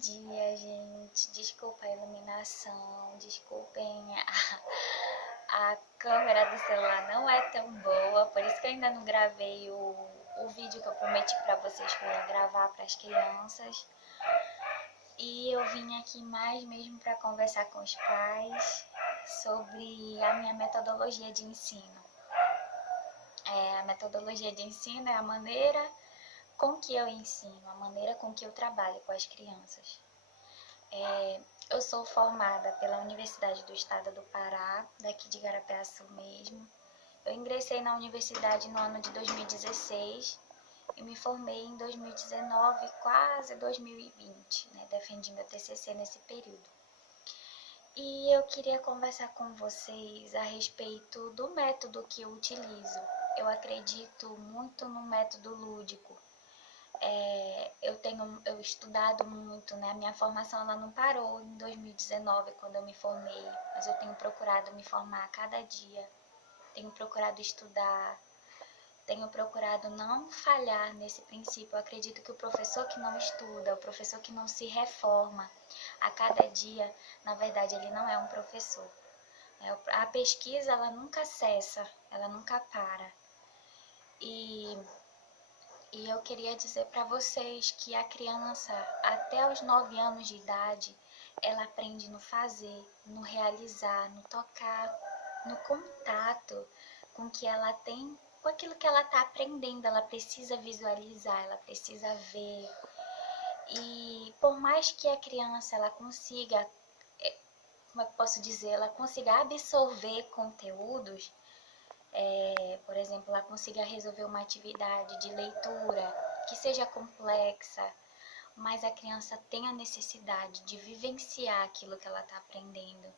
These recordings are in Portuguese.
dia, gente. Desculpa a iluminação, desculpem a câmera do celular não é tão boa, por isso que eu ainda não gravei o vídeo que eu prometi pra vocês que eu ia gravar para as crianças. E eu vim aqui mais mesmo para conversar com os pais sobre a minha metodologia de ensino. A metodologia de ensino é a maneira com que eu ensino, a maneira com que eu trabalho com as crianças. Eu sou formada pela Universidade do Estado do Pará, daqui de Igarapé-Açu mesmo. Eu ingressei na universidade no ano de 2016 e me formei em 2019, quase 2020, né? Defendi meu TCC nesse período. E eu queria conversar com vocês a respeito do método que eu utilizo. Eu acredito muito no método lúdico. Eu tenho estudado muito, né? A minha formação ela não parou em 2019, quando eu me formei, mas eu tenho procurado me formar a cada dia, tenho procurado estudar, tenho procurado não falhar nesse princípio. Eu acredito que o professor que não estuda, o professor que não se reforma a cada dia, na verdade ele não é um professor. A pesquisa ela nunca cessa, ela nunca para. E eu queria dizer para vocês que a criança, até os 9 anos de idade, ela aprende no fazer, no realizar, no tocar, no contato com que ela tem, com aquilo que ela está aprendendo. Ela precisa visualizar, ela precisa ver. E por mais que a criança ela consiga, como eu posso dizer, ela consiga absorver conteúdos, por exemplo, ela consiga resolver uma atividade de leitura que seja complexa, mas a criança tem a necessidade de vivenciar aquilo que ela está aprendendo.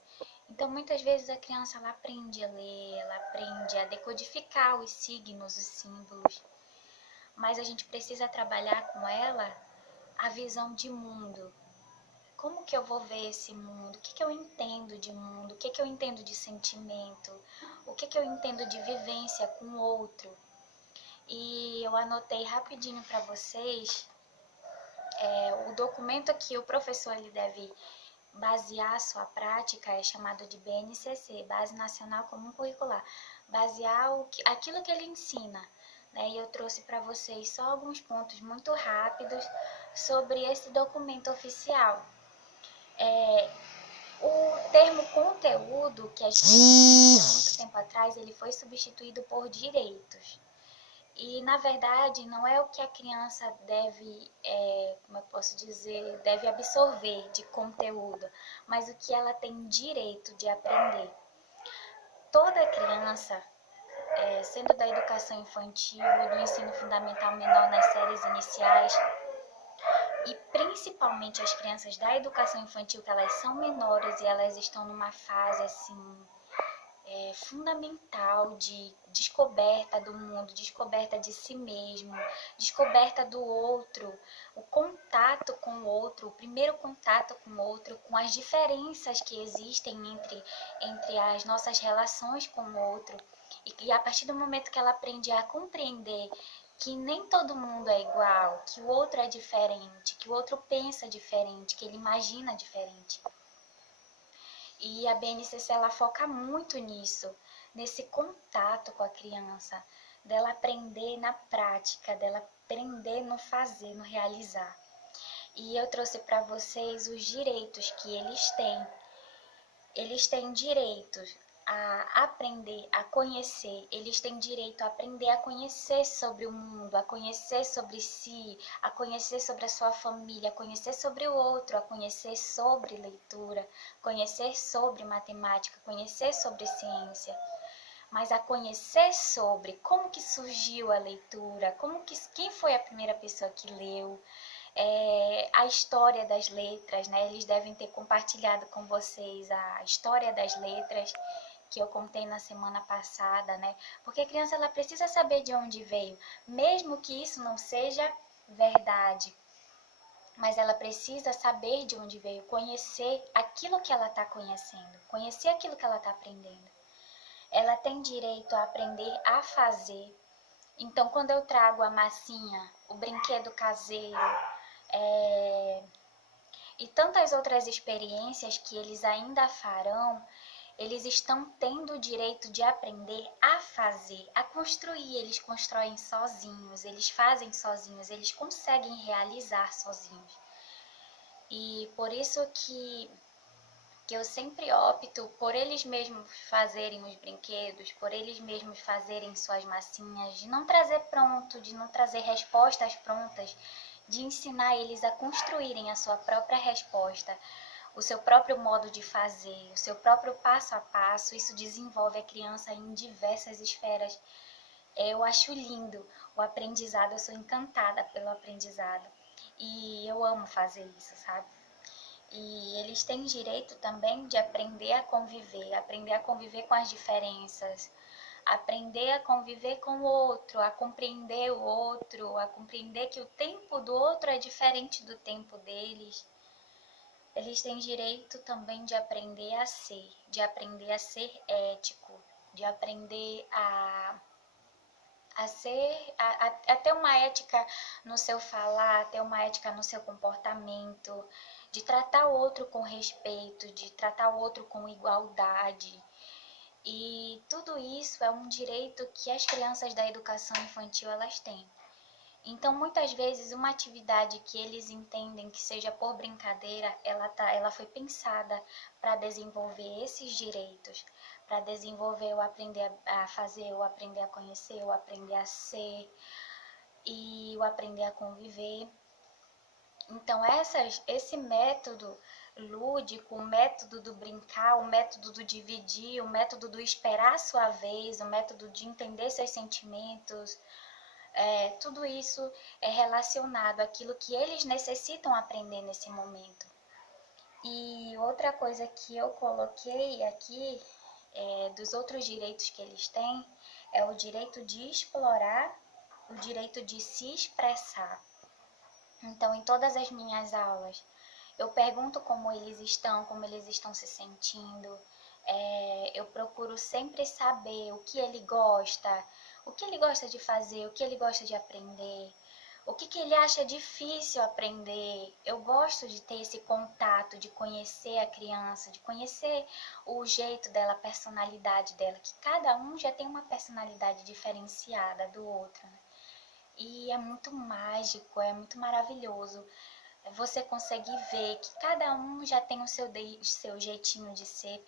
Então, muitas vezes a criança ela aprende a ler, ela aprende a decodificar os signos, os símbolos, mas a gente precisa trabalhar com ela a visão de mundo. Como que eu vou ver esse mundo? O que que eu entendo de mundo? O que que eu entendo de sentimento? O que que eu entendo de vivência com o outro? E eu anotei rapidinho para vocês o documento que o professor ele deve basear a sua prática, é chamado de BNCC, Base Nacional Comum Curricular. Basear aquilo que ele ensina. Né? E eu trouxe para vocês só alguns pontos muito rápidos sobre esse documento oficial. O termo conteúdo, que a gente conhecia há muito tempo atrás, ele foi substituído por direitos. E, na verdade, não é o que a criança deve, como eu posso dizer, deve absorver de conteúdo, mas o que ela tem direito de aprender. Toda criança, sendo da educação infantil, do ensino fundamental menor nas séries iniciais, e principalmente as crianças da educação infantil, que elas são menores e elas estão numa fase assim fundamental de descoberta do mundo, descoberta de si mesmo, descoberta do outro, o contato com o outro, o primeiro contato com o outro, com as diferenças que existem entre as nossas relações com o outro. E a partir do momento que ela aprende a compreender que nem todo mundo é igual, que o outro é diferente, que o outro pensa diferente, que ele imagina diferente. E a BNCC ela foca muito nisso, nesse contato com a criança, dela aprender na prática, dela aprender no fazer, no realizar. E eu trouxe para vocês os direitos que eles têm. Eles têm direitos a aprender, a conhecer, eles têm direito a aprender a conhecer sobre o mundo, a conhecer sobre si, a conhecer sobre a sua família, a conhecer sobre o outro, a conhecer sobre leitura, conhecer sobre matemática, conhecer sobre ciência. Mas a conhecer sobre como que surgiu a leitura, quem foi a primeira pessoa que leu, a história das letras, né? Eles devem ter compartilhado com vocês a história das letras que eu contei na semana passada, né? Porque a criança ela precisa saber de onde veio, mesmo que isso não seja verdade. Mas ela precisa saber de onde veio, conhecer aquilo que ela está conhecendo, conhecer aquilo que ela está aprendendo. Ela tem direito a aprender a fazer. Então, quando eu trago a massinha, o brinquedo caseiro, tantas outras experiências que eles ainda farão, eles estão tendo o direito de aprender a fazer, a construir. Eles constroem sozinhos, eles fazem sozinhos, eles conseguem realizar sozinhos. E por isso que eu sempre opto por eles mesmos fazerem os brinquedos, por eles mesmos fazerem suas massinhas, de não trazer pronto, de não trazer respostas prontas, de ensinar eles a construírem a sua própria resposta, o seu próprio modo de fazer, o seu próprio passo a passo. Isso desenvolve a criança em diversas esferas. Eu acho lindo o aprendizado, eu sou encantada pelo aprendizado e eu amo fazer isso, sabe? E eles têm direito também de aprender a conviver com as diferenças, aprender a conviver com o outro, a compreender o outro, a compreender que o tempo do outro é diferente do tempo deles. Eles têm direito também de aprender a ser ético, de aprender a ter uma ética no seu falar, ter uma ética no seu comportamento, de tratar o outro com respeito, de tratar o outro com igualdade. E tudo isso é um direito que as crianças da educação infantil elas têm. Então, muitas vezes, uma atividade que eles entendem que seja por brincadeira, ela foi pensada para desenvolver esses direitos, para desenvolver o aprender a fazer, o aprender a conhecer, o aprender a ser e o aprender a conviver. Então, esse método lúdico, o método do brincar, o método do dividir, o método do esperar a sua vez, o método de entender seus sentimentos, tudo isso é relacionado àquilo que eles necessitam aprender nesse momento. E outra coisa que eu coloquei aqui, dos outros direitos que eles têm, é o direito de explorar, o direito de se expressar. Então, em todas as minhas aulas, eu pergunto como eles estão se sentindo. Eu procuro sempre saber o que ele gosta de fazer, o que ele gosta de aprender, o que ele acha difícil aprender. Eu gosto de ter esse contato, de conhecer a criança, de conhecer o jeito dela, a personalidade dela, que cada um já tem uma personalidade diferenciada do outro, né? E é muito mágico, é muito maravilhoso. Você consegue ver que cada um já tem o seu jeitinho de ser,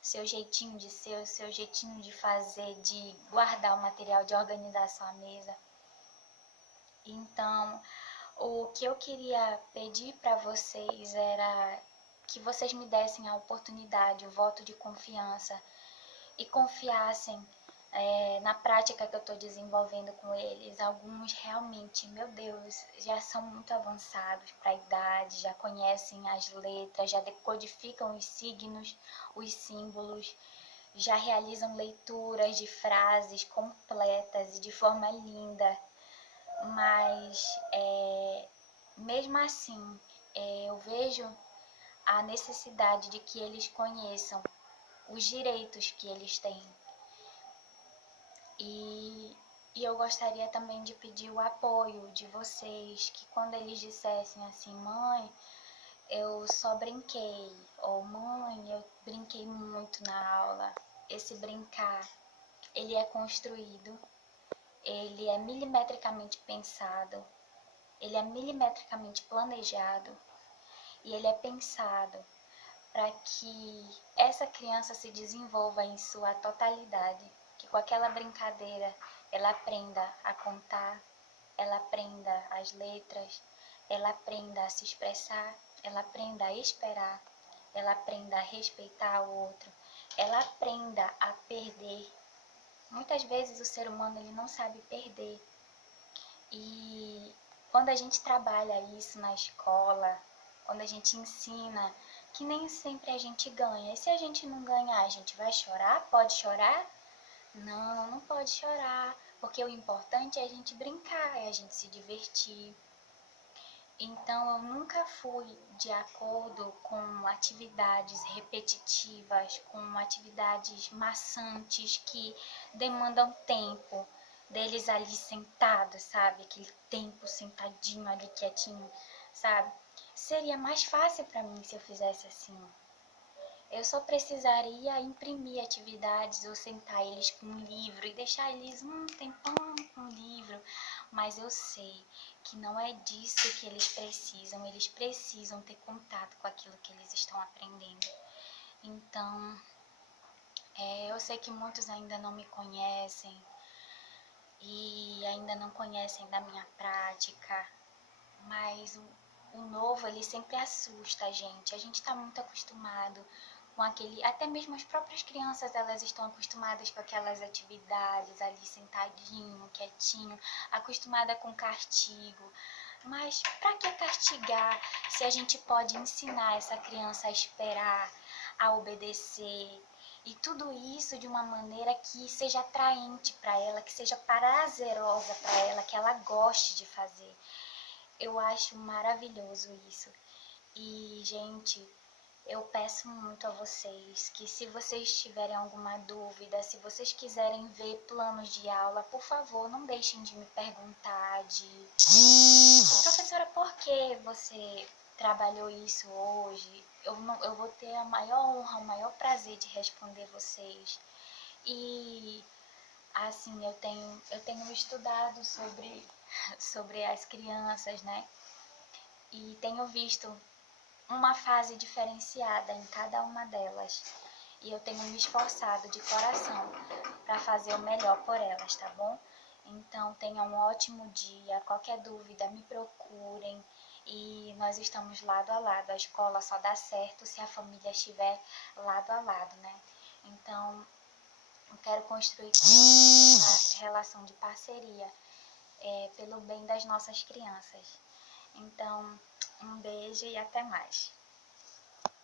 seu jeitinho de ser, o seu jeitinho de fazer, de guardar o material, de organizar a sua mesa. Então, o que eu queria pedir para vocês era que vocês me dessem a oportunidade, o voto de confiança e confiassem na prática que eu estou desenvolvendo com eles. Alguns realmente, meu Deus, já são muito avançados para a idade, já conhecem as letras, já decodificam os signos, os símbolos, já realizam leituras de frases completas e de forma linda. Mas, mesmo assim, eu vejo a necessidade de que eles conheçam os direitos que eles têm. E eu gostaria também de pedir o apoio de vocês, que quando eles dissessem assim, mãe, eu só brinquei, ou mãe, eu brinquei muito na aula. Esse brincar, ele é construído, ele é milimetricamente pensado, ele é milimetricamente planejado e ele é pensado para que essa criança se desenvolva em sua totalidade, que com aquela brincadeira ela aprenda a contar, ela aprenda as letras, ela aprenda a se expressar, ela aprenda a esperar, ela aprenda a respeitar o outro, ela aprenda a perder. Muitas vezes o ser humano ele não sabe perder. E quando a gente trabalha isso na escola, quando a gente ensina que nem sempre a gente ganha. E se a gente não ganhar, a gente vai chorar? Pode chorar? Não, não pode chorar, porque o importante é a gente brincar, é a gente se divertir. Então, eu nunca fui de acordo com atividades repetitivas, com atividades maçantes que demandam tempo deles ali sentados, sabe? Aquele tempo sentadinho ali quietinho, sabe? seria mais fácil para mim se eu fizesse assim. Eu só precisaria imprimir atividades ou sentar eles com um livro e deixar eles um tempão com o livro. Mas eu sei que não é disso que eles precisam ter contato com aquilo que eles estão aprendendo. Então, eu sei que muitos ainda não me conhecem e ainda não conhecem da minha prática, mas o novo, ele sempre assusta a gente. A gente está muito acostumado com aquele, até mesmo as próprias crianças, elas estão acostumadas com aquelas atividades ali sentadinho, quietinho, acostumada com castigo. Mas para que castigar se a gente pode ensinar essa criança a esperar, a obedecer e tudo isso de uma maneira que seja atraente para ela, que seja prazerosa para ela, que ela goste de fazer. Eu acho maravilhoso isso. E, gente, eu peço muito a vocês que, se vocês tiverem alguma dúvida, se vocês quiserem ver planos de aula, por favor, não deixem de me perguntar professora, por que você trabalhou isso hoje? Eu vou ter a maior honra, o maior prazer de responder vocês. E assim, eu tenho estudado sobre as crianças, né? E tenho visto uma fase diferenciada em cada uma delas. E eu tenho me esforçado de coração para fazer o melhor por elas, tá bom? Então, tenham um ótimo dia. Qualquer dúvida, me procurem. E nós estamos lado a lado. A escola só dá certo se a família estiver lado a lado, né? Então, eu quero construir com vocês essa relação de parceria, pelo bem das nossas crianças. Então, um beijo e até mais.